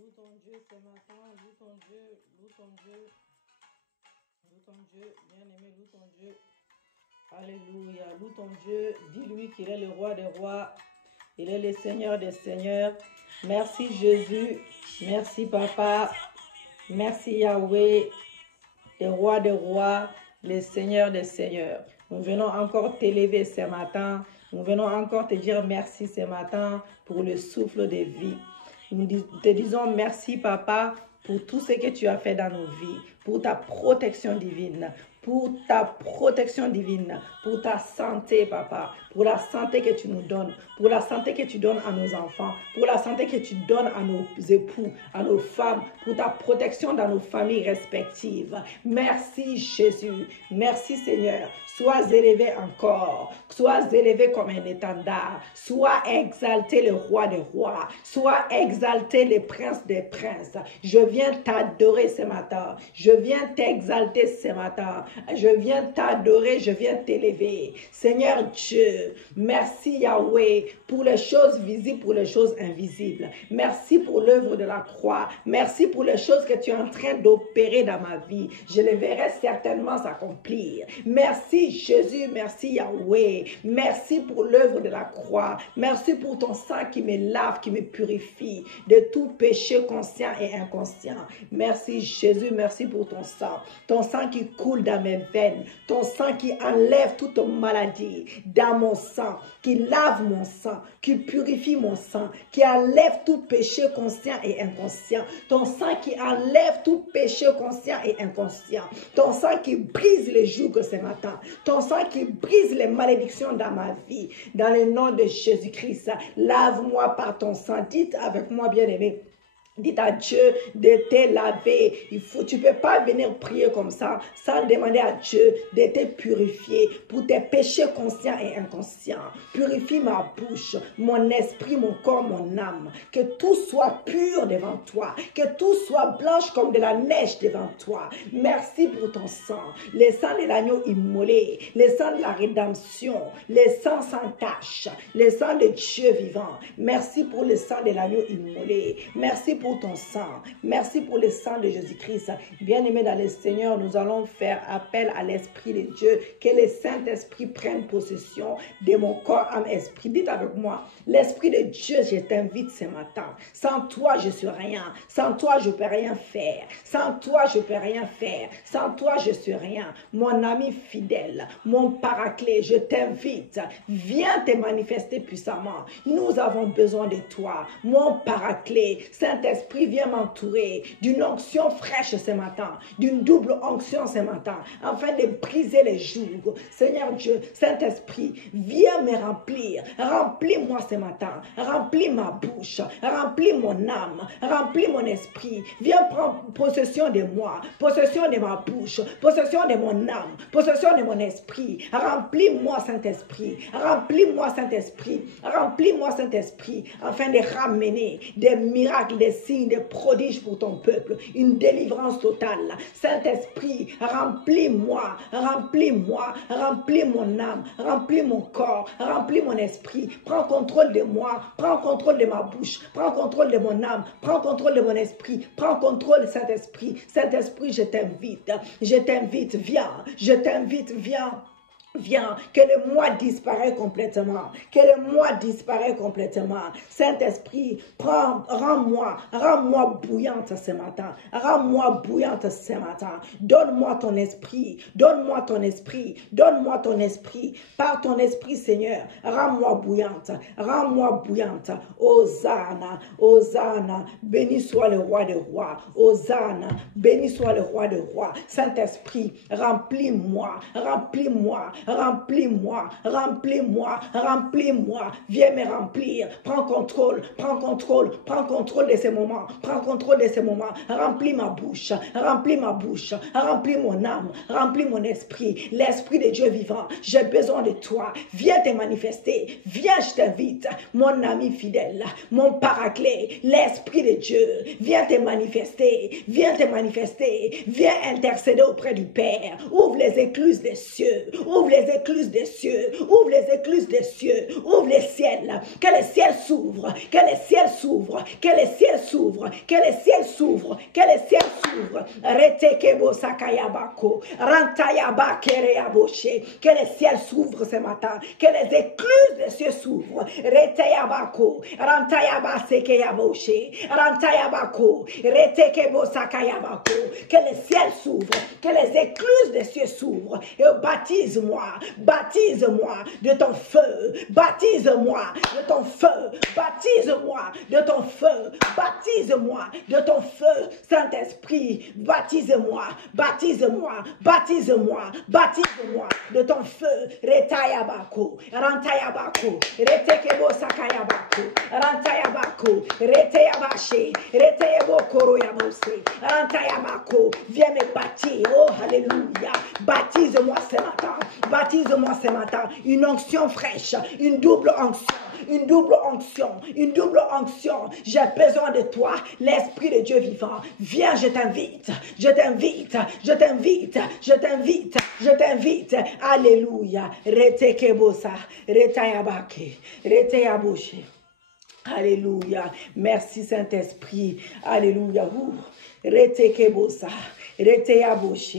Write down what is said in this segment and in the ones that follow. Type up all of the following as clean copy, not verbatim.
Loue ton Dieu ce matin, loue ton Dieu, loue ton Dieu, loue ton Dieu, bien-aimé, loue ton Dieu. Alléluia, loue ton Dieu, dis-lui qu'il est le roi des rois, il est le Seigneur des seigneurs. Merci Jésus, merci Papa, merci Yahweh, le roi des rois, le Seigneur des seigneurs. Nous venons encore t'élever ce matin, nous venons encore te dire merci ce matin pour le souffle de vie. Nous te disons merci Papa pour tout ce que tu as fait dans nos vies, pour ta protection divine, pour ta protection divine, pour ta santé, Papa, pour la santé que tu nous donnes, pour la santé que tu donnes à nos enfants, pour la santé que tu donnes à nos époux, à nos femmes, pour ta protection dans nos familles respectives. Merci Jésus, merci Seigneur. Sois élevé encore, sois élevé comme un étendard, sois exalté le roi des rois, sois exalté le prince des princes. Je viens t'adorer ce matin, je viens t'exalter ce matin, je viens t'adorer, je viens t'élever. Seigneur Dieu, merci Yahweh pour les choses visibles, pour les choses invisibles. Merci pour l'œuvre de la croix, merci pour les choses que tu es en train d'opérer dans ma vie. Je les verrai certainement s'accomplir. Merci Jésus, merci Yahweh, merci pour l'œuvre de la croix, merci pour ton sang qui me lave, qui me purifie de tout péché conscient et inconscient. Merci Jésus, merci pour ton sang qui coule dans mes veines, ton sang qui enlève toute maladie dans mon sang, qui lave mon sang, qui purifie mon sang, qui enlève tout péché conscient et inconscient, ton sang qui enlève tout péché conscient et inconscient, ton sang qui brise les jougs ce matin, ton sang qui brise les malédictions dans ma vie, dans le nom de Jésus-Christ. Lave-moi par ton sang. Dites avec moi, bien-aimé. Dites à Dieu de te laver. Tu ne peux pas venir prier comme ça sans demander à Dieu de te purifier pour tes péchés conscients et inconscients. Purifie ma bouche, mon esprit, mon corps, mon âme. Que tout soit pur devant toi. Que tout soit blanche comme de la neige devant toi. Merci pour ton sang. Le sang de l'agneau immolé. Le sang de la rédemption. Le sang sans tache. Le sang de Dieu vivant. Merci pour le sang de l'agneau immolé. Merci pour ton sang. Merci pour le sang de Jésus-Christ. Bien-aimé dans le Seigneur, nous allons faire appel à l'Esprit de Dieu. Que le Saint-Esprit prenne possession de mon corps, âme, esprit. Dites avec moi, l'Esprit de Dieu, je t'invite ce matin. Sans toi, je suis rien. Sans toi, je ne peux rien faire. Sans toi, je ne peux rien faire. Sans toi, je suis rien. Mon ami fidèle, mon paraclet, je t'invite. Viens te manifester puissamment. Nous avons besoin de toi. Mon paraclet, Saint-Esprit, viens m'entourer d'une onction fraîche ce matin, d'une double onction ce matin, afin de briser les jougs. Seigneur Dieu, Saint-Esprit, viens me remplir. Remplis-moi ce matin. Remplis ma bouche. Remplis mon âme. Remplis mon esprit. Viens prendre possession de moi, possession de ma bouche, possession de mon âme, possession de mon esprit. Remplis-moi, Saint-Esprit. Remplis-moi, Saint-Esprit. Remplis-moi, Saint-Esprit, afin de ramener des miracles, des signes, des prodiges pour ton peuple. Une délivrance totale. Saint-Esprit, remplis-moi, remplis-moi, remplis mon âme, remplis mon corps, remplis mon esprit. Prends contrôle de moi, prends contrôle de ma bouche, prends contrôle de mon âme, prends contrôle de mon esprit, prends contrôle, Saint-Esprit. Saint-Esprit, je t'invite, viens, je t'invite, viens. Viens, que le moi disparaît complètement. Que le moi disparaît complètement. Saint-Esprit, rends-moi bouillante ce matin. Rends-moi bouillante ce matin. Donne-moi ton esprit. Donne-moi ton esprit. Donne-moi ton esprit. Par ton esprit, Seigneur, rends-moi bouillante. Rends-moi bouillante. Hosanna, Hosanna. Béni soit le roi des rois. Hosanna, béni soit le roi des rois. Saint-Esprit, remplis-moi. Remplis-moi. Remplis-moi, remplis-moi, remplis-moi, viens me remplir, prends contrôle de ces moments, prends contrôle de ces moments, remplis ma bouche, remplis mon âme, remplis mon esprit, l'esprit de Dieu vivant, j'ai besoin de toi, viens te manifester, viens je t'invite, mon ami fidèle, mon paraclet, l'esprit de Dieu, viens te manifester, viens intercéder auprès du Père, ouvre les écluses des cieux, ouvre les écluses des cieux, ouvre les écluses des cieux, ouvre les ciels, que les ciels s'ouvrent, que les ciels s'ouvrent, que les ciels s'ouvrent, que les ciels s'ouvrent, que les ciels s'ouvrent. Retekebo sakayabako, rantayabakereaboshe, que les ciels s'ouvrent ce matin, que les écluses des cieux s'ouvrent. Reteyabako, rantayabasekeyaboshe, rantayabako, retekebo sakayabako, que les ciels s'ouvrent, que les écluses des cieux s'ouvrent. Et baptise-moi, baptise-moi de ton feu, baptise-moi de ton feu, baptise-moi de ton feu, baptise-moi de ton feu, Saint-Esprit, baptise-moi, baptise-moi, baptise-moi, baptise-moi de ton feu, retayabako, rantayabako, retekebo sakayabako, rantayabako, reteyabashe, reteyaboko yabose, rantayabako, viens me bâtir, oh alléluia, baptise-moi ce matin, baptise-moi ce matin, une onction fraîche, une double onction, une double onction, une double onction. J'ai besoin de toi, l'Esprit de Dieu vivant. Viens, je t'invite, je t'invite, je t'invite, je t'invite, je t'invite. Alléluia. Retekebosa, retayabake, reteyaboshe. Alléluia. Merci Saint-Esprit. Alléluia. Retekebosa, reteyaboshe,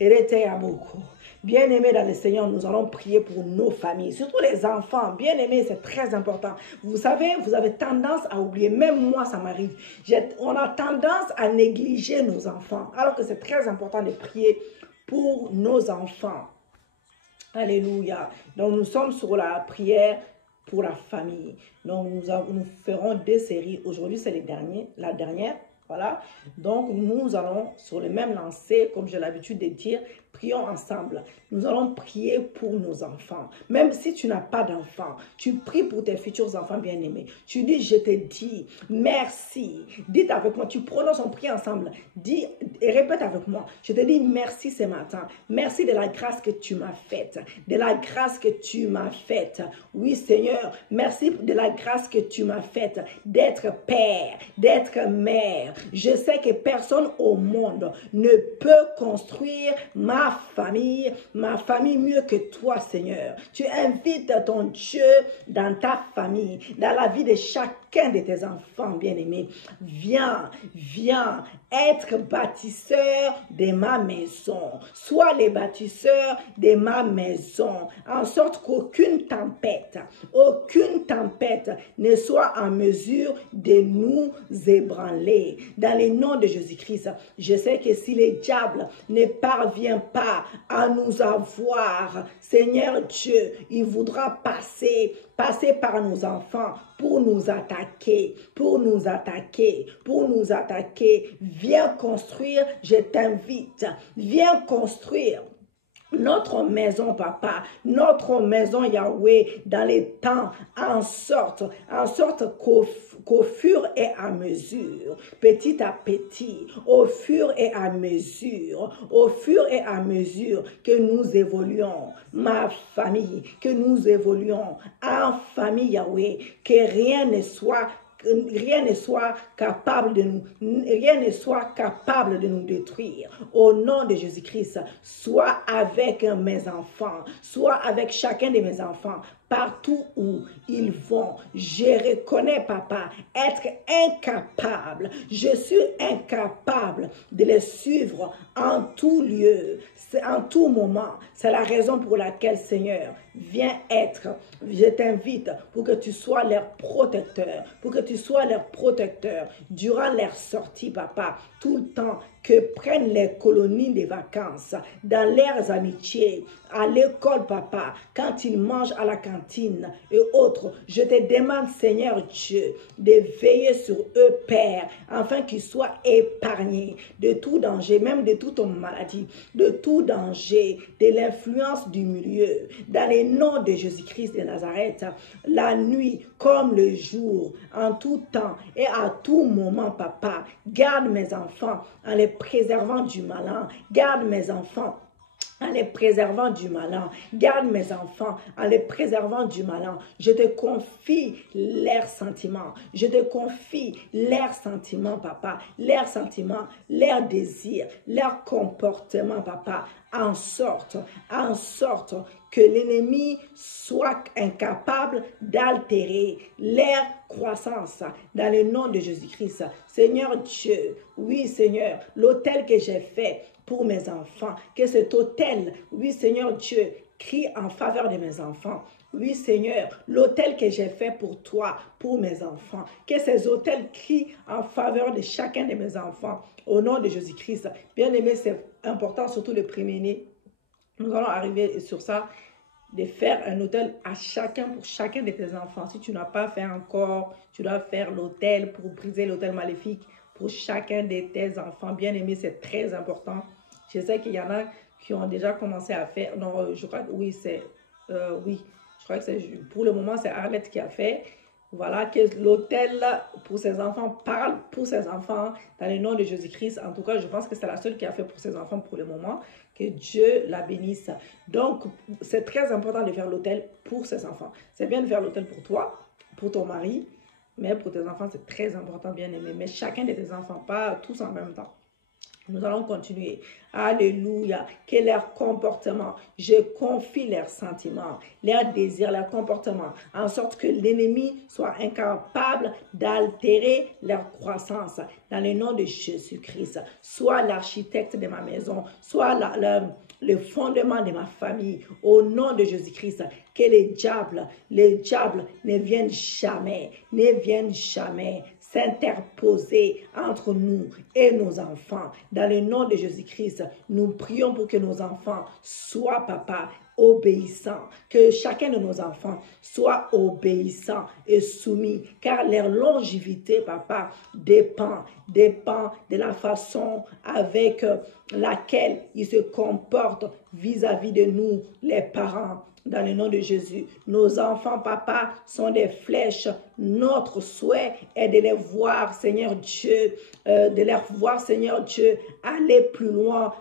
reteyaboko. Bien-aimés dans le Seigneur, nous allons prier pour nos familles, surtout les enfants. Bien-aimés, c'est très important. Vous savez, vous avez tendance à oublier, même moi, ça m'arrive. On a tendance à négliger nos enfants, alors que c'est très important de prier pour nos enfants. Alléluia. Donc, nous sommes sur la prière pour la famille. Donc, nous ferons 2 séries. Aujourd'hui, c'est la dernière. Voilà. Donc, nous allons sur le même lancer, comme j'ai l'habitude de dire, prions ensemble. Nous allons prier pour nos enfants. Même si tu n'as pas d'enfants, tu pries pour tes futurs enfants bien-aimés. Tu dis, je te dis merci. Dites avec moi, tu prononces, on prie ensemble. Dis et répète avec moi. Je te dis merci ce matin. Merci de la grâce que tu m'as faite. De la grâce que tu m'as faite. Oui, Seigneur, merci de la grâce que tu m'as faite d'être père, d'être mère. Je sais que personne au monde ne peut construire ma famille mieux que toi, Seigneur. Tu invites ton Dieu dans ta famille, dans la vie de chacun de tes enfants bien-aimés. Viens, viens être bâtisseur de ma maison. Sois les bâtisseurs de ma maison, en sorte qu'aucune tempête ne soit en mesure de nous ébranler. Dans le nom de Jésus-Christ, je sais que si le diable ne parvient pas à nous avoir, Seigneur Dieu, il voudra passer par nos enfants pour nous attaquer. Viens construire, je t'invite, viens construire notre maison, papa, notre maison, Yahweh, dans les temps, en sorte qu'au fur et à mesure, petit à petit, au fur et à mesure que nous évoluons, ma famille, que nous évoluons en famille, Yahweh, que rien ne soit capable de nous détruire. Au nom de Jésus-Christ, sois avec mes enfants, sois avec chacun de mes enfants, partout où ils vont. Je reconnais, papa, être incapable. Je suis incapable de les suivre en tout lieu, en tout moment. C'est la raison pour laquelle, Seigneur, viens être. Je t'invite pour que tu sois leur protecteur, durant leur sortie, papa, tout le temps, que prennent les colonies des vacances, dans leurs amitiés, à l'école, papa, quand ils mangent à la cantine et autres. Je te demande, Seigneur Dieu, de veiller sur eux, Père, afin qu'ils soient épargnés de tout danger, même de toute maladie, de tout danger, de l'influence du milieu. Dans le nom de Jésus-Christ de Nazareth, la nuit comme le jour, en tout temps et à tout moment, papa, garde mes enfants en les préservant du malin. Garde mes enfants en les préservant du malin. Garde mes enfants en les préservant du malin. Je te confie leurs sentiments. Je te confie leurs sentiments, papa. Leurs sentiments, leurs désirs, leurs comportements, papa. en sorte que l'ennemi soit incapable d'altérer leur croissance dans le nom de Jésus-Christ. Seigneur Dieu, oui Seigneur, l'autel que j'ai fait pour mes enfants, que cet autel, oui Seigneur Dieu, crie en faveur de mes enfants. Oui Seigneur, l'autel que j'ai fait pour toi, pour mes enfants, que ces autels crient en faveur de chacun de mes enfants, au nom de Jésus-Christ. Bien aimé, c'est important, surtout le premier-né. Nous allons arriver sur ça, de faire un autel à chacun, pour chacun de tes enfants. Si tu n'as pas fait encore, tu dois faire l'autel pour briser l'autel maléfique pour chacun de tes enfants. Bien aimé, c'est très important. Je sais qu'il y en a qui ont déjà commencé à faire. Non, je crois que oui, c'est... oui, je crois que c'est... Pour le moment, c'est Arlette qui a fait. Voilà, que l'autel pour ses enfants parle pour ses enfants dans le nom de Jésus-Christ. En tout cas, je pense que c'est la seule qui a fait pour ses enfants pour le moment. Que Dieu la bénisse. Donc, c'est très important de faire l'autel pour ses enfants. C'est bien de faire l'autel pour toi, pour ton mari, mais pour tes enfants, c'est très important, bien aimé. Mais chacun de tes enfants, pas tous en même temps. Nous allons continuer. Alléluia. Que leur comportement, je confie leurs sentiments, leurs désirs, leurs comportements, en sorte que l'ennemi soit incapable d'altérer leur croissance. Dans le nom de Jésus-Christ, sois l'architecte de ma maison, sois le fondement de ma famille. Au nom de Jésus-Christ, que les diables ne viennent jamais s'interposer entre nous et nos enfants. Dans le nom de Jésus-Christ, nous prions pour que nos enfants soient, papa, obéissants, que chacun de nos enfants soit obéissant et soumis, car leur longévité, papa, dépend de la façon avec laquelle ils se comportent vis-à-vis de nous, les parents. Dans le nom de Jésus, nos enfants, papa, sont des flèches. Notre souhait est de les voir, Seigneur Dieu, aller plus loin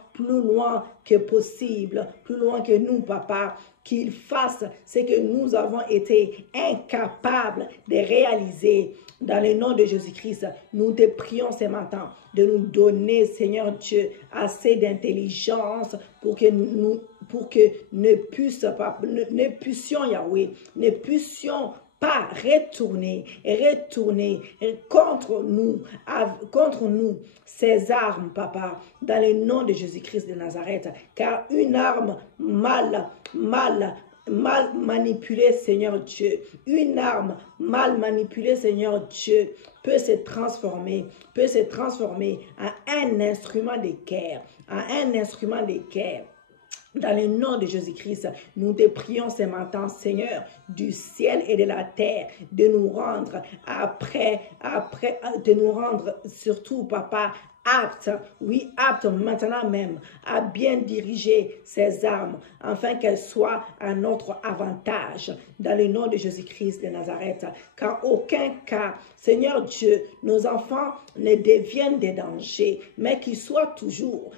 que possible, plus loin que nous, papa, qu'ils fassent ce que nous avons été incapables de réaliser. Dans le nom de Jésus-Christ, nous te prions ce matin de nous donner, Seigneur Dieu, assez d'intelligence pour que nous ne puissions, Yahweh, ne puissions pas retourner contre nous ces armes, papa, dans le nom de Jésus-Christ de Nazareth, car une arme mal manipulée, Seigneur Dieu, une arme mal manipulée, Seigneur Dieu, peut se transformer en un instrument de guerre, Dans le nom de Jésus-Christ, nous te prions ce matin, Seigneur, du ciel et de la terre, de nous rendre de nous rendre surtout, papa, aptes maintenant même à bien diriger ces armes, afin qu'elles soient à notre avantage, dans le nom de Jésus-Christ de Nazareth. Qu'en aucun cas, Seigneur Dieu, nos enfants ne deviennent des dangers, mais qu'ils soient toujours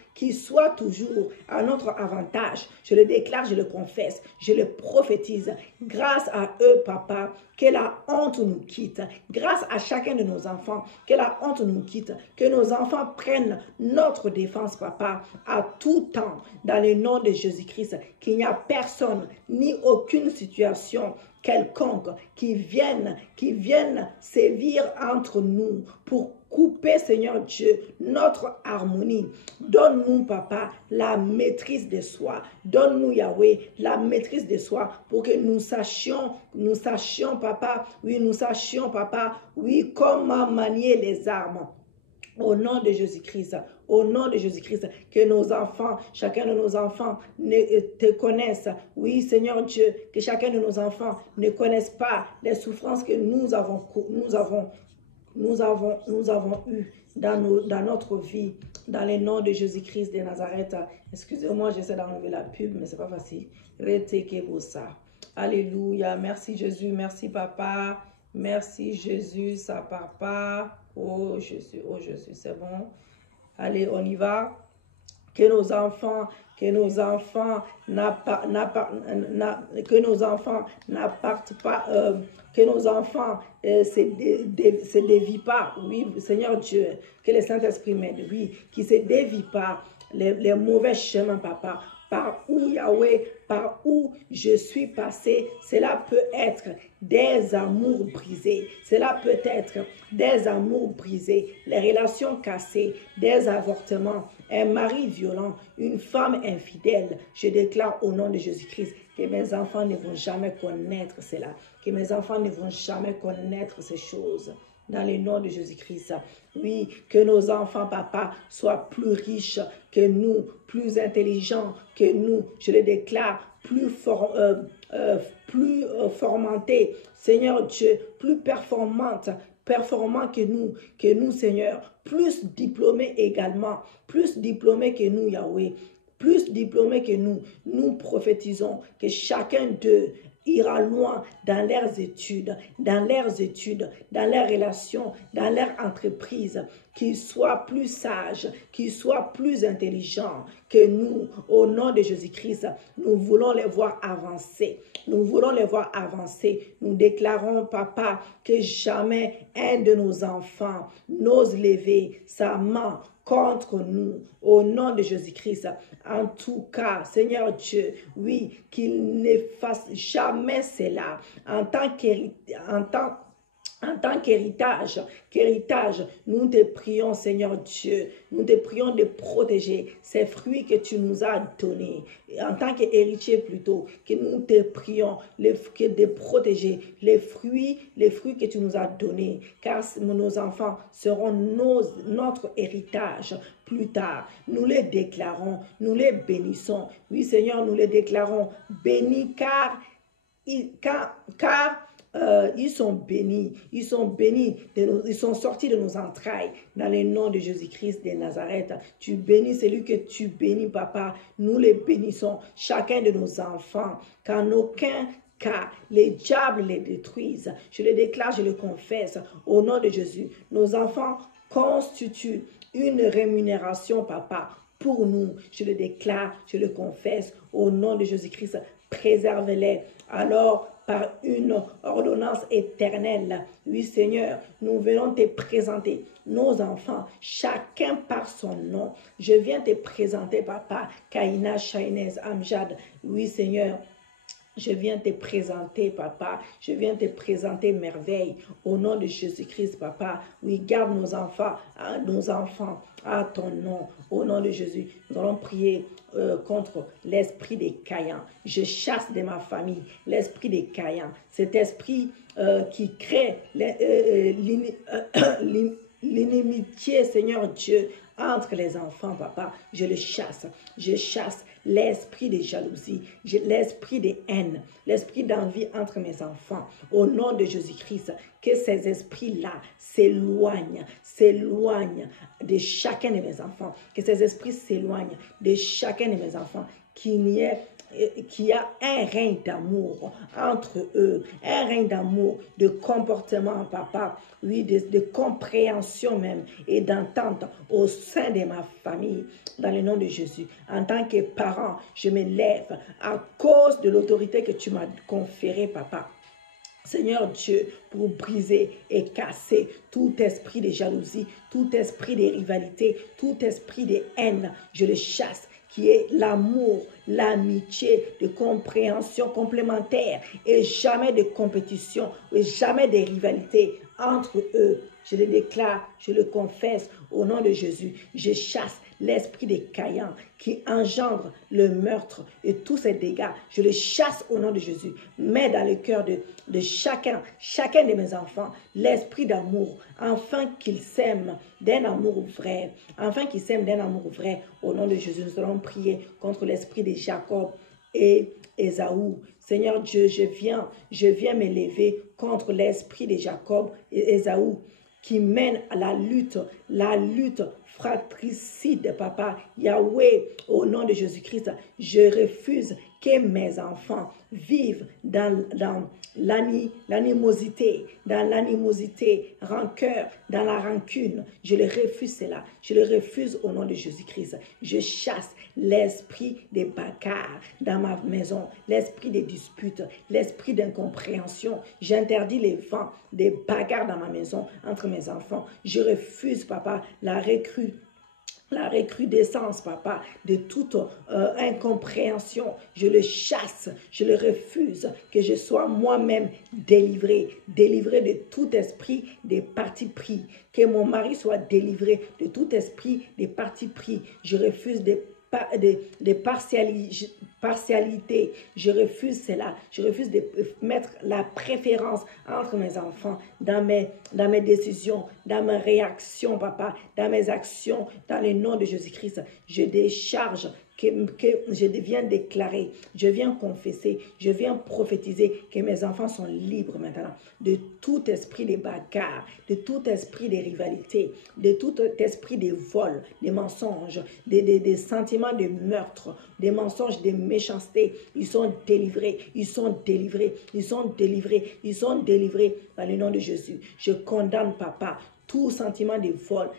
à notre avantage. Je le déclare, je le confesse, je le prophétise. Grâce à eux, papa, que la honte nous quitte. Grâce à chacun de nos enfants, que la honte nous quitte. Que nos enfants prennent notre défense, papa, à tout temps, dans le nom de Jésus-Christ. Qu'il n'y a personne, ni aucune situation quelconque qui vienne sévir entre nous pour couper, Seigneur Dieu, notre harmonie. Donne-nous, papa, la maîtrise de soi. Donne-nous, Yahweh, la maîtrise de soi pour que nous sachions, papa, comment manier les armes. Au nom de Jésus-Christ, que nos enfants, chacun de nos enfants te connaissent. Oui, Seigneur Dieu, que chacun de nos enfants ne connaisse pas les souffrances que nous avons eues dans notre vie. Dans le nom de Jésus-Christ de Nazareth. Excusez-moi, j'essaie d'enlever la pub, mais c'est pas facile. Alléluia. Merci Jésus, merci Papa. Merci Jésus, ça part pas. Oh Jésus, c'est bon. Allez, on y va. Que nos enfants se dévient pas. Oui, Seigneur Dieu, que le Saint-Esprit m'aide. Oui, qui se dévient pas les mauvais chemins, papa. par où, Yahweh, par où je suis passé, cela peut être des amours brisés, cela peut être des amours brisés, les relations cassées, des avortements, un mari violent, une femme infidèle. Je déclare au nom de Jésus-Christ que mes enfants ne vont jamais connaître cela, que mes enfants ne vont jamais connaître ces choses. Dans le nom de Jésus-Christ, oui, que nos enfants, papa, soient plus riches que nous, plus intelligents que nous. Je le déclare, plus formantés, Seigneur Dieu, plus performants que nous, Seigneur, plus diplômés également, plus diplômés que nous, Yahweh, plus diplômés que nous. Nous prophétisons que chacun d'eux ira loin dans leurs études, dans leurs relations, dans leur entreprise, qu'ils soient plus sages, qu'ils soient plus intelligents que nous. Au nom de Jésus-Christ, nous voulons les voir avancer. Nous voulons les voir avancer. Nous déclarons, papa, que jamais un de nos enfants n'ose lever sa main contre nous, au nom de Jésus-Christ. En tout cas, Seigneur Dieu, oui, qu'il ne fasse jamais cela en tant qu'héritage, nous te prions, Seigneur Dieu, nous te prions de protéger ces fruits que tu nous as donnés. En tant qu'héritier plutôt, que nous te prions de protéger les fruits que tu nous as donnés, car nos enfants seront notre héritage plus tard. Nous les déclarons, nous les bénissons. Oui, Seigneur, nous les déclarons bénis car ils sont bénis, ils sont sortis de nos entrailles dans le nom de Jésus-Christ de Nazareth. Tu bénis celui que tu bénis, papa. Nous les bénissons, chacun de nos enfants, qu'en aucun cas les diables les détruisent. Je le déclare, je le confesse au nom de Jésus. Nos enfants constituent une rémunération, papa, pour nous. Je le déclare, je le confesse au nom de Jésus-Christ. Préserve-les. Alors, par une ordonnance éternelle, oui Seigneur, nous venons te présenter nos enfants, chacun par son nom. Je viens te présenter, papa, Kaina, Shainez, Amjad. Oui Seigneur, je viens te présenter, papa. Je viens te présenter merveille. Au nom de Jésus-Christ, papa. Oui, garde nos enfants à ton nom. Au nom de Jésus, nous allons prier contre l'esprit des Caïns. Je chasse de ma famille l'esprit des Caïns. Cet esprit qui crée l'inimitié, Seigneur Dieu, entre les enfants, papa. Je le chasse. Je chasse l'esprit de jalousie, l'esprit de haine, l'esprit d'envie entre mes enfants. Au nom de Jésus-Christ, que ces esprits-là s'éloignent de chacun de mes enfants. Que ces esprits s'éloignent de chacun de mes enfants. Qu'il y a un règne d'amour entre eux, un règne d'amour, de comportement, papa, oui, de compréhension même et d'entente au sein de ma famille, dans le nom de Jésus. En tant que parent, je me lève à cause de l'autorité que tu m'as conférée, papa. Seigneur Dieu, pour briser et casser tout esprit de jalousie, tout esprit de rivalité, tout esprit de haine, je le chasse, qui est l'amour, l'amitié, de compréhension complémentaire et jamais de compétition et jamais de rivalité entre eux. Je le déclare, je le confesse au nom de Jésus. Je chasse l'esprit des Caïns qui engendre le meurtre et tous ces dégâts. Je le chasse au nom de Jésus. Mets dans le cœur de chacun de mes enfants l'esprit d'amour, afin qu'ils s'aiment d'un amour vrai. Afin qu'ils s'aiment d'un amour vrai. Au nom de Jésus, nous allons prier contre l'esprit de Jacob et Ésaü. Seigneur Dieu, je viens me lever contre l'esprit de Jacob et Ésaü qui mène à la lutte fratricide, papa. Yahweh, au nom de Jésus-Christ, je refuse que mes enfants vivent dans l'animosité, rancœur, dans la rancune. Je le refuse cela. Je le refuse au nom de Jésus-Christ. Je chasse l'esprit des bagarres dans ma maison, l'esprit des disputes, l'esprit d'incompréhension. J'interdis les vents des bagarres dans ma maison entre mes enfants. Je refuse, papa, la recrue la recrudescence, papa, de toute incompréhension. Je le chasse, je le refuse, que je sois moi-même délivré de tout esprit des partis pris, que mon mari soit délivré de tout esprit des partis pris. Je refuse des partialités. Je refuse cela. Je refuse de mettre la préférence entre mes enfants dans mes décisions, dans mes réactions, papa, dans mes actions, dans le nom de Jésus-Christ. Je décharge que je viens déclarer, je viens confesser, je viens prophétiser que mes enfants sont libres maintenant de tout esprit de bagarre, de tout esprit de rivalité, de tout esprit de vol, des mensonges, des sentiments de meurtre, des mensonges, de méchanceté. Ils sont délivrés, ils sont délivrés, ils sont délivrés, ils sont délivrés dans le nom de Jésus. Je condamne, papa, tout sentiment de vol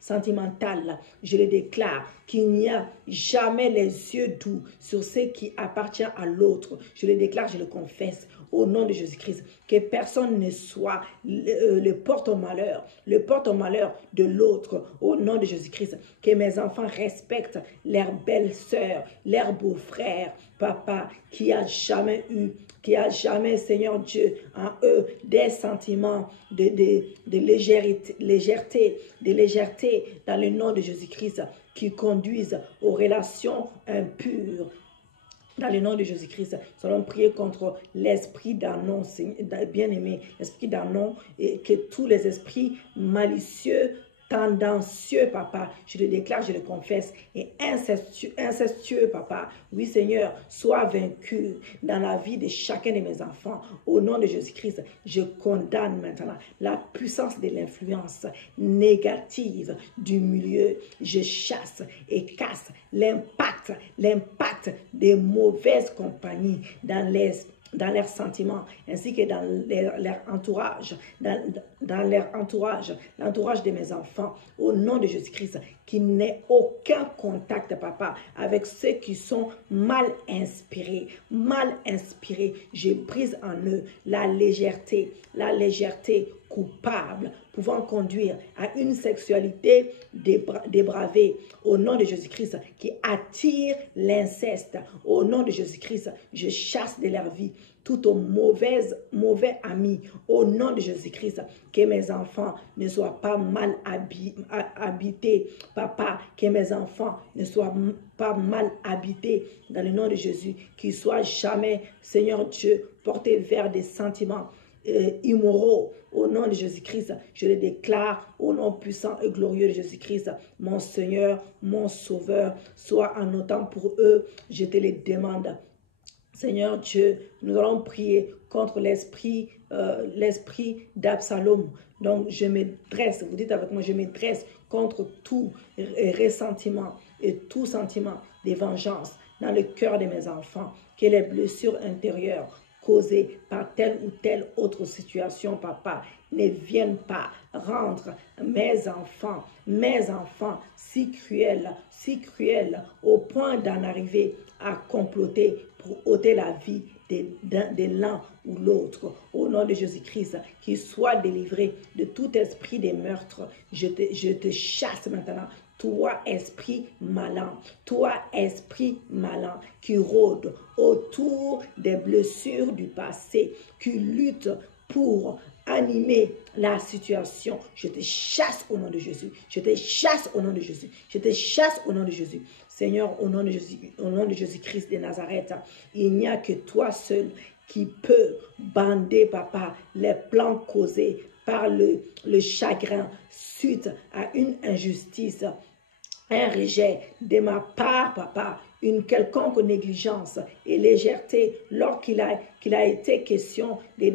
sentimental, je le déclare qu'il n'y a jamais les yeux doux sur ce qui appartient à l'autre. Je le déclare, je le confesse au nom de Jésus-Christ, que personne ne soit le porte-malheur de l'autre au nom de Jésus-Christ, que mes enfants respectent leur belle-sœur, leur beau-frère, papa, qui a jamais, Seigneur Dieu, en eux des sentiments de légèreté dans le nom de Jésus-Christ, qui conduisent aux relations impures. Dans le nom de Jésus-Christ, nous allons prier contre l'esprit d'Anon, bien-aimé, l'esprit d'Anon, et que tous les esprits malicieux, tendancieux, papa, je le déclare, je le confesse, et incestueux, papa, oui Seigneur, sois vaincu dans la vie de chacun de mes enfants. Au nom de Jésus-Christ, je condamne maintenant la puissance de l'influence négative du milieu. Je chasse et casse l'impact des mauvaises compagnies dans leurs sentiments, ainsi que dans leur entourage, l'entourage de mes enfants, au nom de Jésus-Christ, qu'il n'ait aucun contact, papa, avec ceux qui sont mal inspirés. Je brise en eux la légèreté coupable, pouvant conduire à une sexualité dépravée, au nom de Jésus-Christ, qui attire l'inceste. Au nom de Jésus-Christ, je chasse de leur vie tout mauvais ami, au nom de Jésus-Christ, que mes enfants ne soient pas mal habités, papa, que mes enfants ne soient pas mal habités, dans le nom de Jésus, qu'ils soient jamais, Seigneur Dieu, portés vers des sentiments immoraux. Au nom de Jésus-Christ, je le déclare au nom puissant et glorieux de Jésus-Christ, mon Seigneur, mon Sauveur, soit en autant pour eux, je te les demande. Seigneur Dieu, nous allons prier contre l'esprit d'Absalom. Donc, je me dresse, vous dites avec moi, je me dresse contre tout ressentiment et tout sentiment de vengeance dans le cœur de mes enfants, que les blessures intérieures causées par telle ou telle autre situation, papa, ne viennent pas rendre mes enfants si cruels, au point d'en arriver à comploter pour ôter la vie de l'un ou l'autre. Au nom de Jésus-Christ, qu'il soit délivré de tout esprit de meurtre. Je te chasse maintenant. Toi, esprit malin, qui rôde autour des blessures du passé, qui lutte pour animer la situation. Je te chasse au nom de Jésus. Je te chasse au nom de Jésus. Je te chasse au nom de Jésus. Seigneur, au nom de Jésus-Christ de Nazareth, il n'y a que toi seul qui peut bander, papa, les plans causés par le chagrin suite à une injustice, un rejet de ma part, papa, une quelconque négligence et légèreté lorsqu'il a été question de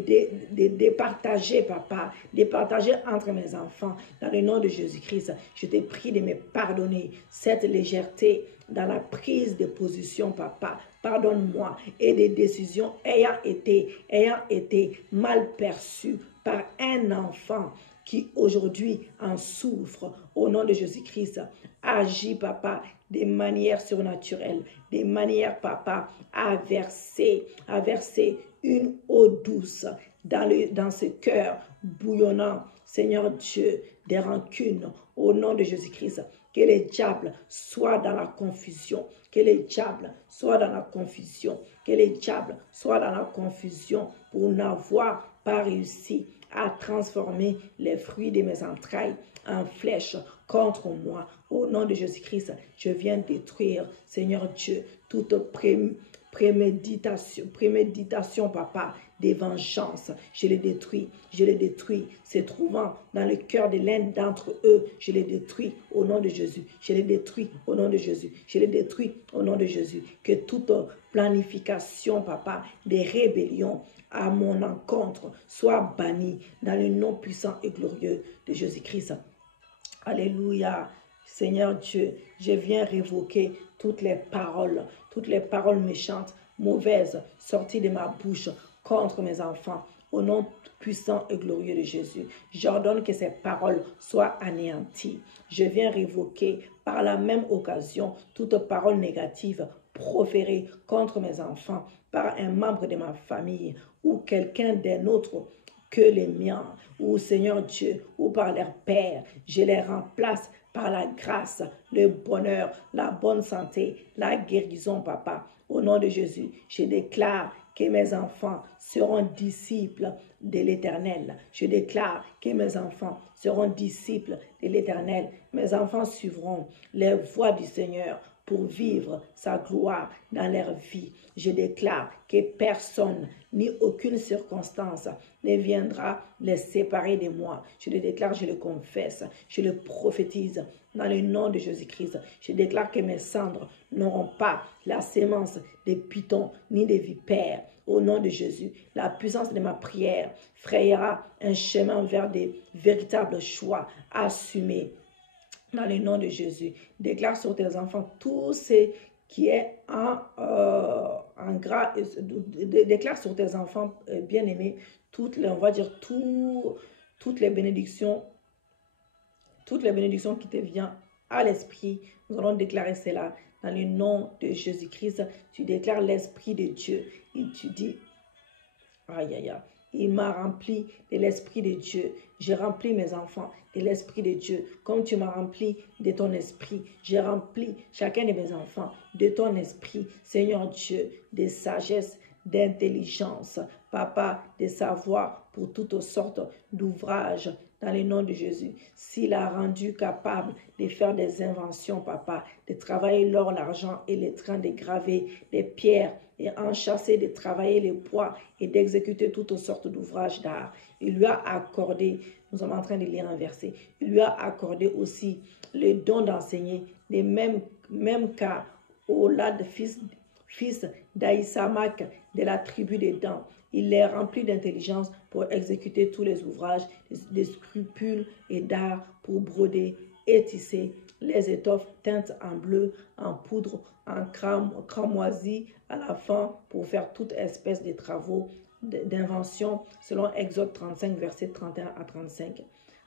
départager, papa, de partager entre mes enfants. Dans le nom de Jésus-Christ, je te prie de me pardonner cette légèreté dans la prise de position, papa. Pardonne-moi et des décisions ayant été mal perçues par un enfant qui aujourd'hui en souffre. Au nom de Jésus-Christ, agis, papa, de manière surnaturelle, de manière, papa, à verser une eau douce dans ce cœur bouillonnant, Seigneur Dieu, des rancunes au nom de Jésus-Christ. Que les diables soient dans la confusion. Que les diables soient dans la confusion. Que les diables soient dans la confusion pour n'avoir pas réussi à transformer les fruits de mes entrailles en flèches contre moi. Au nom de Jésus-Christ, je viens détruire, Seigneur Dieu, toute préméditation, papa, des vengeances. Je les détruis, se trouvant dans le cœur de l'un d'entre eux. Je les détruis au nom de Jésus. Je les détruis au nom de Jésus. Je les détruis au nom de Jésus. Que toute planification, papa, des rébellions à mon encontre soit bannie dans le nom puissant et glorieux de Jésus-Christ. Alléluia. Seigneur Dieu, je viens révoquer toutes les paroles méchantes, mauvaises, sorties de ma bouche contre mes enfants. Au nom puissant et glorieux de Jésus, j'ordonne que ces paroles soient anéanties. Je viens révoquer par la même occasion toute parole négative proférée contre mes enfants par un membre de ma famille ou quelqu'un d'un autre que les miens, ou Seigneur Dieu, ou par leur Père. Je les remplace par la grâce, le bonheur, la bonne santé, la guérison, papa. Au nom de Jésus, je déclare que mes enfants seront disciples de l'Éternel. Je déclare que mes enfants seront disciples de l'Éternel. Mes enfants suivront les voies du Seigneur pour vivre sa gloire dans leur vie. Je déclare que personne ni aucune circonstance ne viendra les séparer de moi. Je le déclare, je le confesse, je le prophétise dans le nom de Jésus-Christ. Je déclare que mes cendres n'auront pas la sémence des pythons ni des vipères. Au nom de Jésus, la puissance de ma prière frayera un chemin vers des véritables choix assumés. Dans le nom de Jésus, déclare sur tes enfants tout ce qui est déclare sur tes enfants bien-aimés toutes les bénédictions qui te viennent à l'esprit. Nous allons déclarer cela dans le nom de Jésus-Christ. Tu déclares l'esprit de Dieu et tu dis aïe aïe aïe. Il m'a rempli de l'Esprit de Dieu. J'ai rempli mes enfants de l'Esprit de Dieu. Comme tu m'as rempli de ton esprit, j'ai rempli chacun de mes enfants de ton esprit. Seigneur Dieu, de sagesse, d'intelligence, papa, de savoir pour toutes sortes d'ouvrages. Dans le nom de Jésus, s'il a rendu capable de faire des inventions, papa, de travailler l'or, l'argent et les trains, de graver des pierres et enchasser, de travailler les bois et d'exécuter toutes sortes d'ouvrages d'art. Il lui a accordé, nous sommes en train de lire un verset, il lui a accordé aussi le don d'enseigner, les mêmes cas au Olad, fils d'Aïsamak de la tribu des Dan. Il les remplit d'intelligence pour exécuter tous les ouvrages, des scrupules et d'art pour broder et tisser les étoffes teintes en bleu, en poudre, en cramoisi à la fin pour faire toute espèce de travaux d'invention selon Exode 35, versets 31 à 35.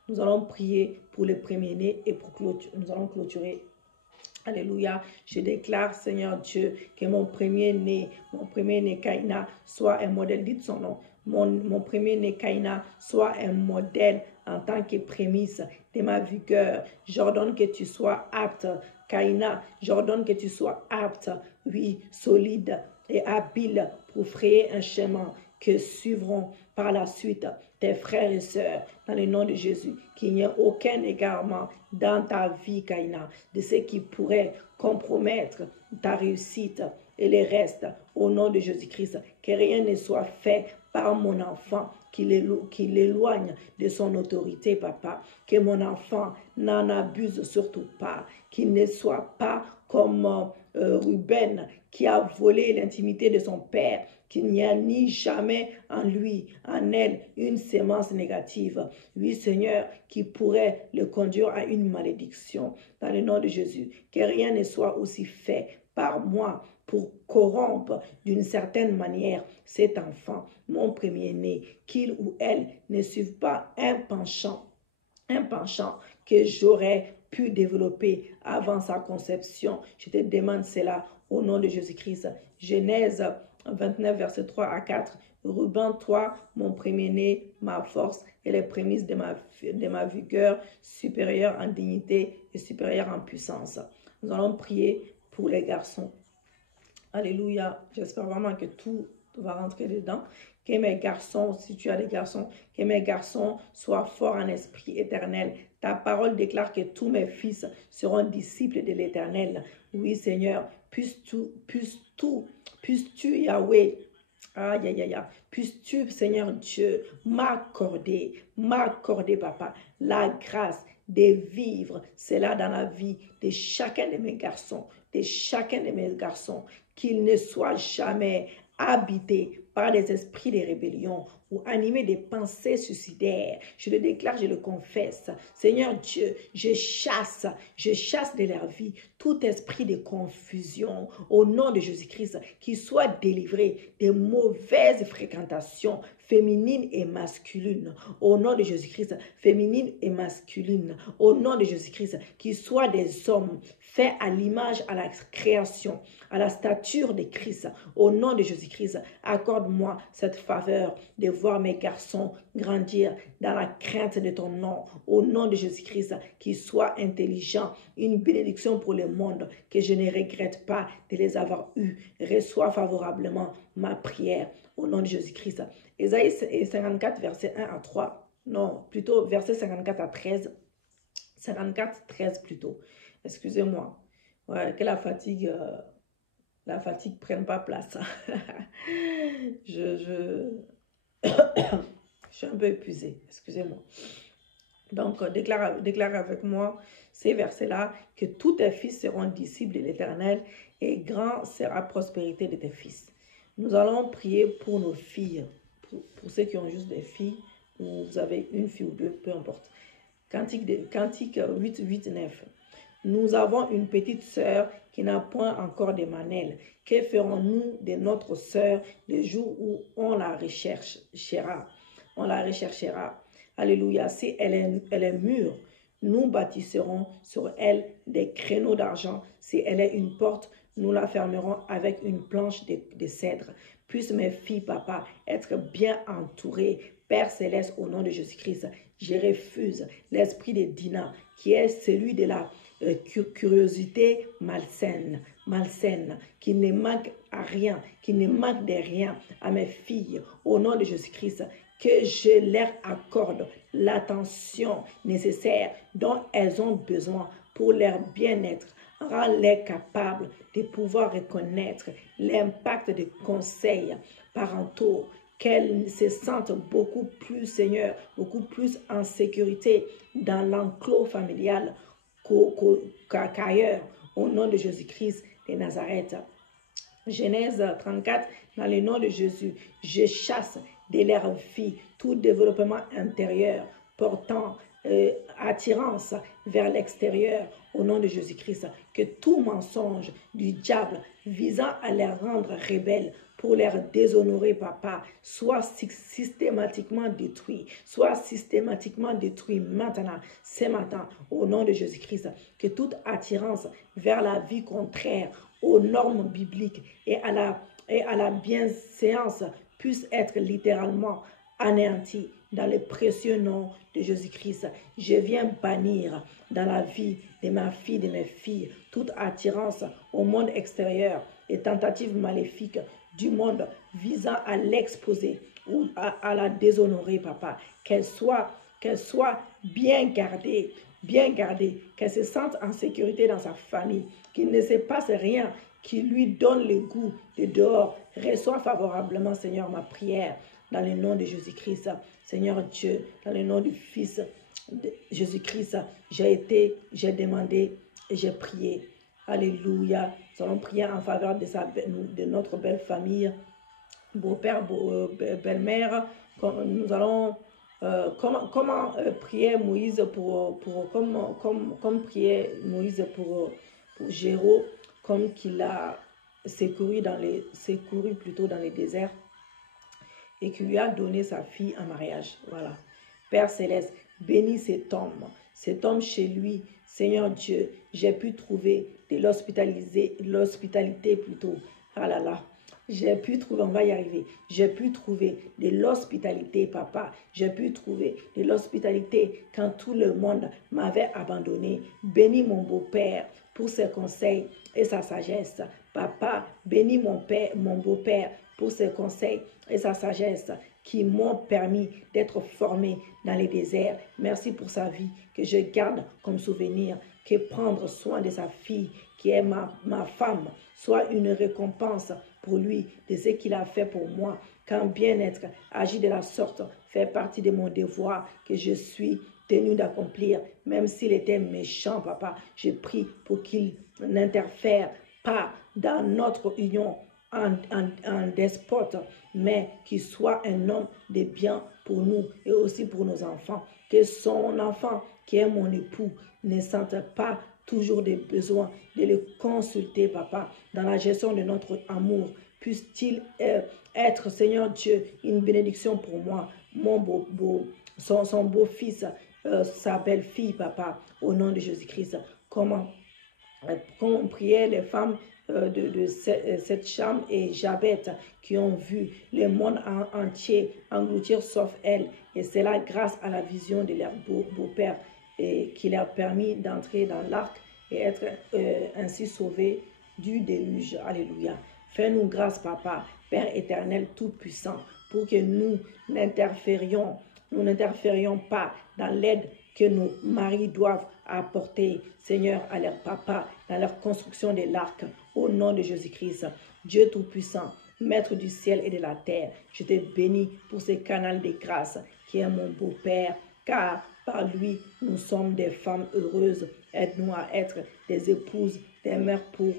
Nous allons prier pour les premiers-nés et nous allons clôturer. Alléluia, je déclare, Seigneur Dieu, que mon premier-né Kaina, soit un modèle, dites son nom, mon premier-né Kaina, soit un modèle en tant que prémisse de ma vigueur. J'ordonne que tu sois apte, Kaina, j'ordonne que tu sois apte, oui, solide et habile pour frayer un chemin que suivront par la suite tes frères et sœurs, dans le nom de Jésus, qu'il n'y ait aucun égarement dans ta vie, Kaina, de ce qui pourrait compromettre ta réussite et les restes, au nom de Jésus-Christ, que rien ne soit fait par mon enfant, qui l'éloigne de son autorité, papa, que mon enfant n'en abuse surtout pas, qu'il ne soit pas comme Ruben, qui a volé l'intimité de son père, qu'il n'y a ni jamais en lui, en elle, une sémence négative. Oui, Seigneur, qui pourrait le conduire à une malédiction. Dans le nom de Jésus, que rien ne soit aussi fait par moi pour corrompre d'une certaine manière cet enfant, mon premier-né, qu'il ou elle ne suive pas un penchant que j'aurais pu développer avant sa conception. Je te demande cela au nom de Jésus-Christ. Genèse 29, verset 3 à 4. Ruben, toi, mon premier-né, ma force et les prémices de ma vigueur, supérieure en dignité et supérieure en puissance. Nous allons prier pour les garçons. Alléluia. J'espère vraiment que tout va rentrer dedans. Que mes garçons, si tu as des garçons, que mes garçons soient forts en esprit éternel. Ta parole déclare que tous mes fils seront disciples de l'éternel. Oui, Seigneur, puisses-tu, Yahweh, aïe, aïe, aïe, puisses-tu, Seigneur Dieu, m'accorder, papa, la grâce de vivre cela dans la vie de chacun de mes garçons, qu'ils ne soient jamais habités par des esprits de rébellion ou animés des pensées suicidaires. Je le déclare, je le confesse. Seigneur Dieu, je chasse de leur vie tout esprit de confusion au nom de Jésus-Christ, qui soit délivré des mauvaises fréquentations féminines et masculines. Au nom de Jésus-Christ, féminines et masculines. Au nom de Jésus-Christ, qui soient des hommes faits à l'image, à la création, à la stature de Christ. Au nom de Jésus-Christ, accorde-moi cette faveur de voir mes garçons grandir dans la crainte de ton nom. Au nom de Jésus-Christ, qu'ils soient intelligents, une bénédiction pour le monde, que je ne regrette pas de les avoir eus. Reçois favorablement ma prière au nom de Jésus-Christ. Ésaïe 54, verset 1 à 3. Non, plutôt verset 54 à 13. 54, 13 plutôt. Excusez-moi. Ouais, que la fatigue prenne pas place. je suis un peu épuisée. Excusez-moi. Donc, déclare avec moi ces versets-là, que tous tes fils seront disciples de l'Éternel et grand sera la prospérité de tes fils. Nous allons prier pour nos filles, pour ceux qui ont juste des filles, ou vous avez une fille ou deux, peu importe. Cantique 8, 8, 9. Nous avons une petite sœur qui n'a point encore de manelle. Que ferons-nous de notre sœur le jour où on la recherchera? Alléluia. Si elle est mûre, nous bâtisserons sur elle des créneaux d'argent. Si elle est une porte, nous la fermerons avec une planche de cèdre. Puissent mes filles, papa, être bien entourées. Père céleste, au nom de Jésus-Christ, je refuse l'esprit de Dina, qui est celui de la curiosité malsaine, qui ne manque à rien, qui ne manque de rien à mes filles, au nom de Jésus-Christ, que je leur accorde l'attention nécessaire dont elles ont besoin pour leur bien-être. Rends-les capables de pouvoir reconnaître l'impact des conseils parentaux, qu'elles se sentent beaucoup plus, Seigneur, beaucoup plus en sécurité dans l'enclos familial qu'ailleurs, au nom de Jésus-Christ de Nazareth. Genèse 34, dans le nom de Jésus, je chasse de leur vie tout développement intérieur portant attirance vers l'extérieur au nom de Jésus-Christ. Que tout mensonge du diable visant à les rendre rebelles pour leur déshonorer, papa, soit systématiquement détruit, maintenant, ce matin, au nom de Jésus-Christ. Que toute attirance vers la vie contraire aux normes bibliques et à la bienséance puisse être littéralement anéantie dans le précieux nom de Jésus-Christ. Je viens bannir dans la vie de ma fille, de mes filles, toute attirance au monde extérieur et tentative maléfique du monde visant à l'exposer ou à la déshonorer, papa. Qu'elle soit bien gardée, qu'elle se sente en sécurité dans sa famille, qu'il ne se passe rien qui lui donne le goût de dehors. Reçois favorablement, Seigneur, ma prière dans le nom de Jésus-Christ. Seigneur Dieu, dans le nom du Fils de Jésus-Christ, j'ai demandé et j'ai prié. Alléluia. Nous allons prier en faveur de notre belle famille, beau-père, belle-mère. Nous allons comment prier Moïse comme prier Moïse pour Géraud, comme qu'il a secouru dans les déserts et qui lui a donné sa fille en mariage. Voilà. Père Céleste, bénis cet homme chez lui. Seigneur Dieu, j'ai pu trouver de l'hospitalité plutôt. Ah là là. J'ai pu trouver, on va y arriver, j'ai pu trouver de l'hospitalité, papa. J'ai pu trouver de l'hospitalité quand tout le monde m'avait abandonné. Bénis mon beau-père pour ses conseils et sa sagesse. Papa, bénis mon père, mon beau-père pour ses conseils et sa sagesse qui m'ont permis d'être formé dans les déserts. Merci pour sa vie que je garde comme souvenir, que prendre soin de sa fille qui est ma femme soit une récompense pour lui de ce qu'il a fait pour moi. Quand bien-être, agir de la sorte, fait partie de mon devoir que je suis tenu d'accomplir, même s'il était méchant, papa. Je prie pour qu'il n'interfère pas dans notre union en despote, mais qu'il soit un homme de bien pour nous et aussi pour nos enfants. Que son enfant, qui est mon époux, ne sente pas toujours des besoins de le consulter, papa, dans la gestion de notre amour. Puisse-t-il être, Seigneur Dieu, une bénédiction pour moi, son beau-fils, sa belle-fille, papa, au nom de Jésus-Christ. Comment on priait les femmes de cette chambre et Jabet qui ont vu le monde entier engloutir sauf elle. Et c'est là grâce à la vision de leur beau-père qui leur a permis d'entrer dans l'arc et être ainsi sauvés du déluge. Alléluia. Fais-nous grâce, papa, Père éternel tout-puissant, pour que nous n'interférions pas dans l'aide que nos maris doivent apporter, Seigneur, à leur papa, dans leur construction de l'arc, au nom de Jésus-Christ. Dieu Tout-Puissant, Maître du ciel et de la terre, je te bénis pour ce canal de grâce qui est mon beau-père, car par lui, nous sommes des femmes heureuses. Aide-nous à être des épouses, des mères pour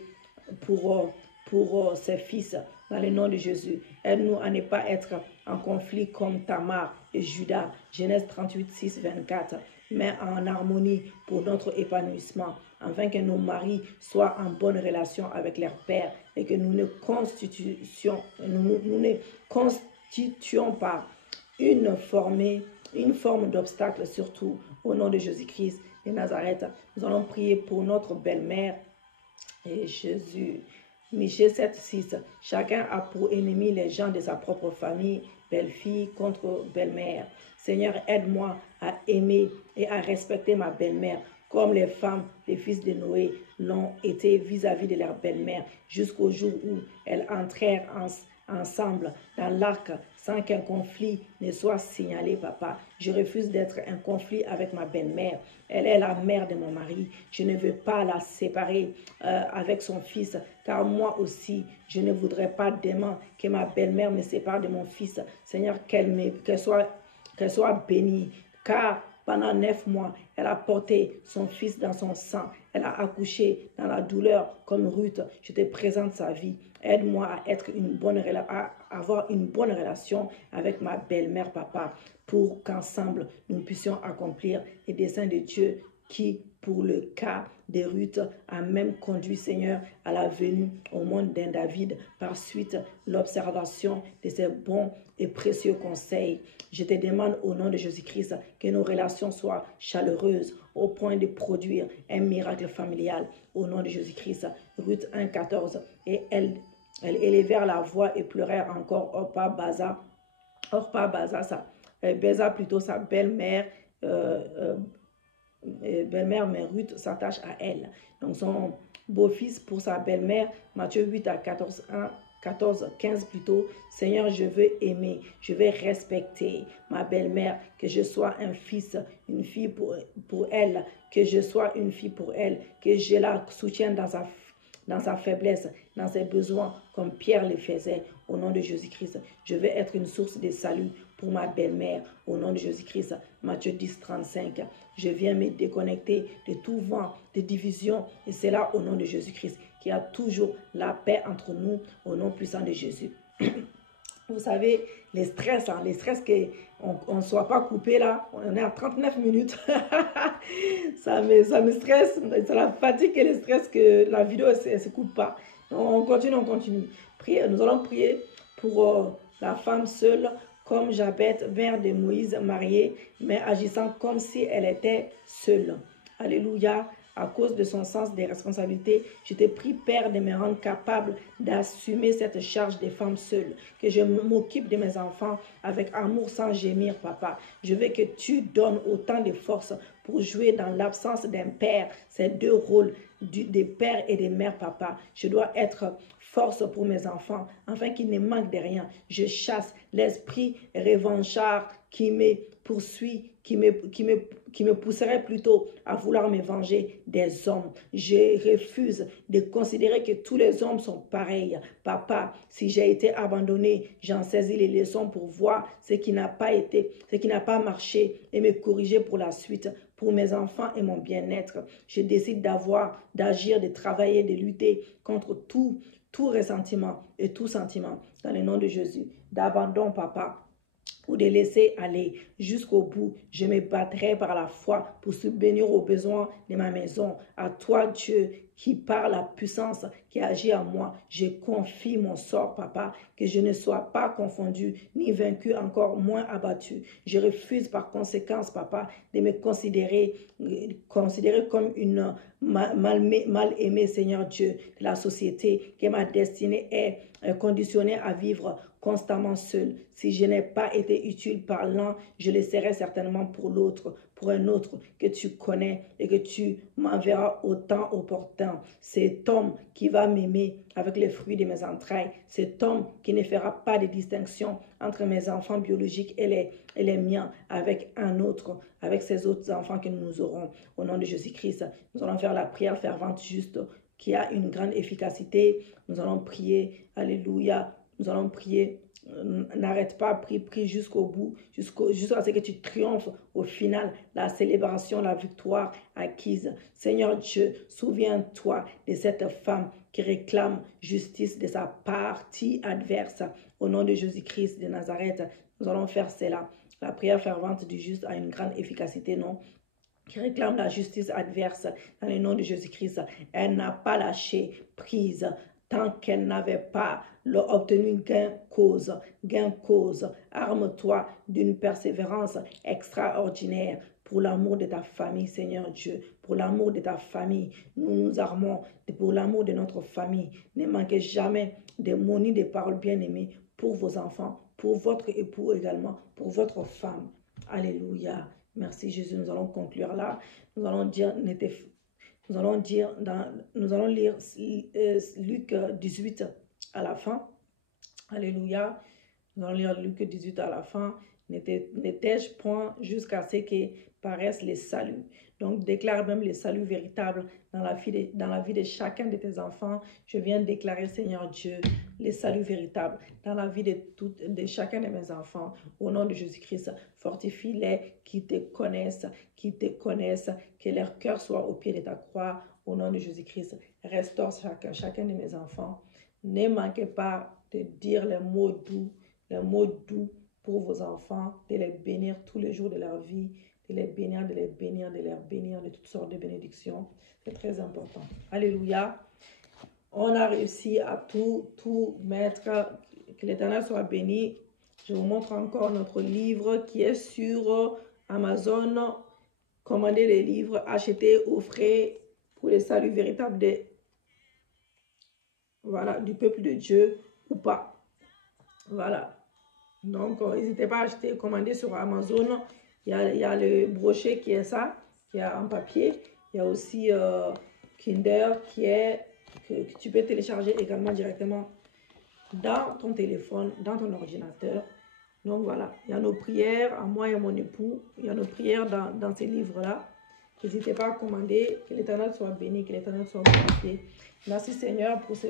ses fils, dans le nom de Jésus. Aide-nous à ne pas être en conflit comme Tamar et Judas, Genèse 38, 6, 24, mais en harmonie pour notre épanouissement, afin que nos maris soient en bonne relation avec leur père et que nous ne constituions pas une forme d'obstacle, surtout au nom de Jésus-Christ de Nazareth. Nous allons prier pour notre belle-mère et Jésus. Michée 7, 6. Chacun a pour ennemi les gens de sa propre famille, belle-fille contre belle-mère. Seigneur, aide-moi à aimer et à respecter ma belle-mère, comme les femmes, les fils de Noé l'ont été vis-à-vis de leur belle-mère, jusqu'au jour où elles entrèrent ensemble dans l'arc sans qu'un conflit ne soit signalé, papa. Je refuse d'être un conflit avec ma belle-mère. Elle est la mère de mon mari. Je ne veux pas la séparer avec son fils, car moi aussi, je ne voudrais pas demain que ma belle-mère me sépare de mon fils. Seigneur, qu'elle soit bénie, car pendant 9 mois, elle a porté son fils dans son sang. Elle a accouché dans la douleur comme Ruth. Je te présente sa vie. Aide-moi à avoir une bonne relation avec ma belle-mère, papa, pour qu'ensemble, nous puissions accomplir les desseins de Dieu qui, pour le cas de Ruth, a même conduit, Seigneur, à la venue au monde d'un David. Par suite, l'observation de ses bons et précieux conseils. Je te demande au nom de Jésus-Christ que nos relations soient chaleureuses au point de produire un miracle familial. Au nom de Jésus-Christ. Ruth 1, 14. Et elle élevèrent la voix et pleurèrent encore. Orpa baisa plutôt sa belle-mère, mais Ruth s'attache à elle. Donc son beau-fils pour sa belle-mère, Matthieu 8 à 14, 15 plutôt. Seigneur, je veux aimer, je vais respecter ma belle-mère, que je sois un fils, une fille pour elle, que je sois une fille pour elle, que je la soutienne dans sa faiblesse, dans ses besoins, comme Pierre le faisait, au nom de Jésus-Christ. Je vais être une source de salut pour ma belle-mère, au nom de Jésus-Christ. Matthieu 10, 35. Je viens me déconnecter de tout vent de division, et c'est là, au nom de Jésus-Christ, qu'il y a toujours la paix entre nous, au nom puissant de Jésus. Vous savez, les stress qu'on ne soit pas coupé là, on est à 39 minutes. ça me stresse, c'est la fatigue et le stress que la vidéo ne se coupe pas. On continue. Nous allons prier pour la femme seule, comme Jabet, mère de Moïse, mariée, mais agissant comme si elle était seule. Alléluia. à cause de son sens des responsabilités. Je te prie, Père, de me rendre capable d'assumer cette charge des femmes seules, que je m'occupe de mes enfants avec amour sans gémir, Papa. Je veux que tu donnes autant de force pour jouer dans l'absence d'un père, ces deux rôles des pères et des mères, Papa. Je dois être force pour mes enfants, afin qu'ils ne manquent de rien. Je chasse l'esprit revanchard qui me poursuit, qui me pousserait plutôt à vouloir me venger des hommes. Je refuse de considérer que tous les hommes sont pareils. Papa, si j'ai été abandonné, j'en saisis les leçons pour voir ce qui n'a pas marché et me corriger pour la suite, pour mes enfants et mon bien-être. Je décide d'agir, de travailler, de lutter contre tout ressentiment et tout sentiment dans le nom de Jésus. D'abandon, Papa, ou de laisser aller jusqu'au bout. Je me battrai par la foi pour subvenir aux besoins de ma maison. À toi, Dieu, qui par la puissance qui agit en moi, je confie mon sort, Papa, que je ne sois pas confondu, ni vaincu, encore moins abattu. Je refuse par conséquence, Papa, de me considérer comme une mal aimée, Seigneur Dieu, de la société, que ma destinée est conditionnée à vivre constamment seul. Si je n'ai pas été utile par l'un, je le serai certainement pour l'autre, pour un autre que tu connais et que tu m'enverras au temps opportun. Cet homme qui va m'aimer avec les fruits de mes entrailles, cet homme qui ne fera pas de distinction entre mes enfants biologiques et les miens avec un autre, avec ces autres enfants que nous aurons. Au nom de Jésus-Christ, nous allons faire la prière fervente juste qui a une grande efficacité. Nous allons prier, alléluia. Nous allons prier, n'arrête pas, prie jusqu'au bout, jusqu'à ce que tu triomphes au final, la célébration, la victoire acquise. Seigneur Dieu, souviens-toi de cette femme qui réclame justice de sa partie adverse. Au nom de Jésus-Christ de Nazareth, nous allons faire cela. La prière fervente du juste a une grande efficacité, non? Qui réclame la justice adverse dans le nom de Jésus-Christ. Elle n'a pas lâché prise tant qu'elle n'avait pas obtenu gain cause. Arme-toi d'une persévérance extraordinaire pour l'amour de ta famille, Seigneur Dieu, pour l'amour de ta famille. Nous nous armons pour l'amour de notre famille. Ne manquez jamais de mots ni de paroles bien-aimées pour vos enfants, pour votre époux également, pour votre femme. Alléluia. Merci Jésus. Nous allons conclure là. Nous allons lire Luc 18 à la fin. Alléluia. Nous allons lire Luc 18 à la fin. N'étais-je point jusqu'à ce que paraissent les saluts. Donc, déclare même les saluts véritables dans la vie de chacun de tes enfants. Je viens déclarer, Seigneur Dieu, les saluts véritables dans la vie de chacun de mes enfants. Au nom de Jésus-Christ, fortifie-les qui te connaissent, que leur cœur soit au pied de ta croix. Au nom de Jésus-Christ, restaure chacun de mes enfants. Ne manquez pas de dire les mots doux pour vos enfants, de les bénir tous les jours de leur vie, de les bénir de toutes sortes de bénédictions. C'est très important. Alléluia. On a réussi à tout mettre. Que l'Éternel soit béni. Je vous montre encore notre livre qui est sur Amazon. Commandez les livres, achetez, offrez pour le salut véritable du peuple de Dieu ou pas. Voilà. Donc, n'hésitez pas à acheter, commander sur Amazon. Il y a le brochet qui est ça, qui est en papier. Il y a aussi Kinder que tu peux télécharger également directement dans ton téléphone, dans ton ordinateur. Donc voilà, il y a nos prières à moi et mon époux. Il y a nos prières dans ces livres-là. N'hésitez pas à commander. Que l'Éternel soit béni, que l'Éternel soit glorifié. Merci Seigneur pour ce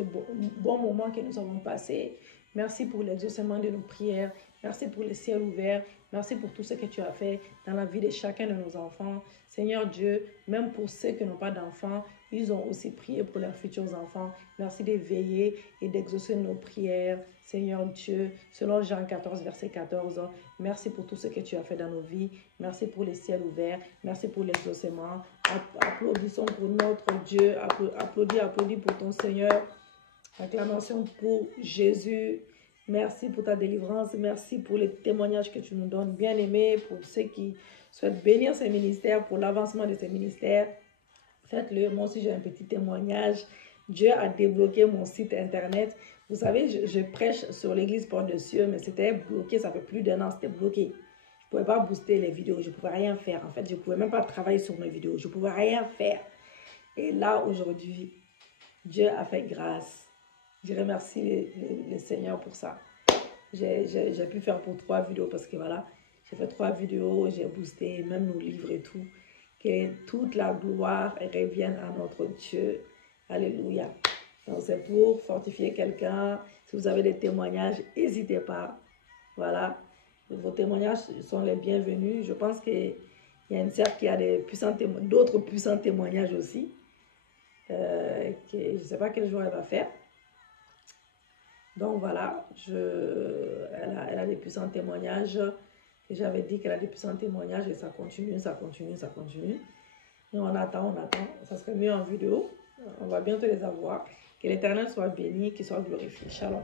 bon moment que nous avons passé. Merci pour l'exaucement de nos prières. Merci pour le ciel ouvert. Merci pour tout ce que tu as fait dans la vie de chacun de nos enfants. Seigneur Dieu, même pour ceux qui n'ont pas d'enfants, ils ont aussi prié pour leurs futurs enfants. Merci de veiller et d'exaucer nos prières. Seigneur Dieu, selon Jean 14, verset 14, merci pour tout ce que tu as fait dans nos vies. Merci pour le ciel ouvert. Merci pour l'exaucement. Applaudissons pour notre Dieu. Applaudis pour ton Seigneur. Acclamation pour Jésus. Merci pour ta délivrance. Merci pour les témoignages que tu nous donnes. Bien-aimés, pour ceux qui souhaitent bénir ces ministères, pour l'avancement de ces ministères. Faites-le. Moi aussi, j'ai un petit témoignage. Dieu a débloqué mon site internet. Vous savez, je prêche sur l'église Port de Cieux, mais c'était bloqué. Ça fait plus d'1 an, c'était bloqué. Je ne pouvais pas booster les vidéos. Je ne pouvais rien faire. En fait, je ne pouvais même pas travailler sur mes vidéos. Je ne pouvais rien faire. Et là, aujourd'hui, Dieu a fait grâce. Je remercie le Seigneur pour ça. J'ai pu faire pour 3 vidéos parce que voilà, j'ai fait 3 vidéos, j'ai boosté même nos livres et tout. Que toute la gloire revienne à notre Dieu. Alléluia. Donc c'est pour fortifier quelqu'un. Si vous avez des témoignages, n'hésitez pas. Voilà. Vos témoignages sont les bienvenus. Je pense qu'il y a une sœur qui a d'autres puissants témoignages aussi. Je ne sais pas quel jour elle va faire. Donc voilà, elle a des puissants témoignages. Et j'avais dit qu'elle a des puissants témoignages et ça continue, ça continue, ça continue. Et on attend, on attend. Ça serait mieux en vidéo. On va bientôt les avoir. Que l'Éternel soit béni, qu'il soit glorifié. Shalom.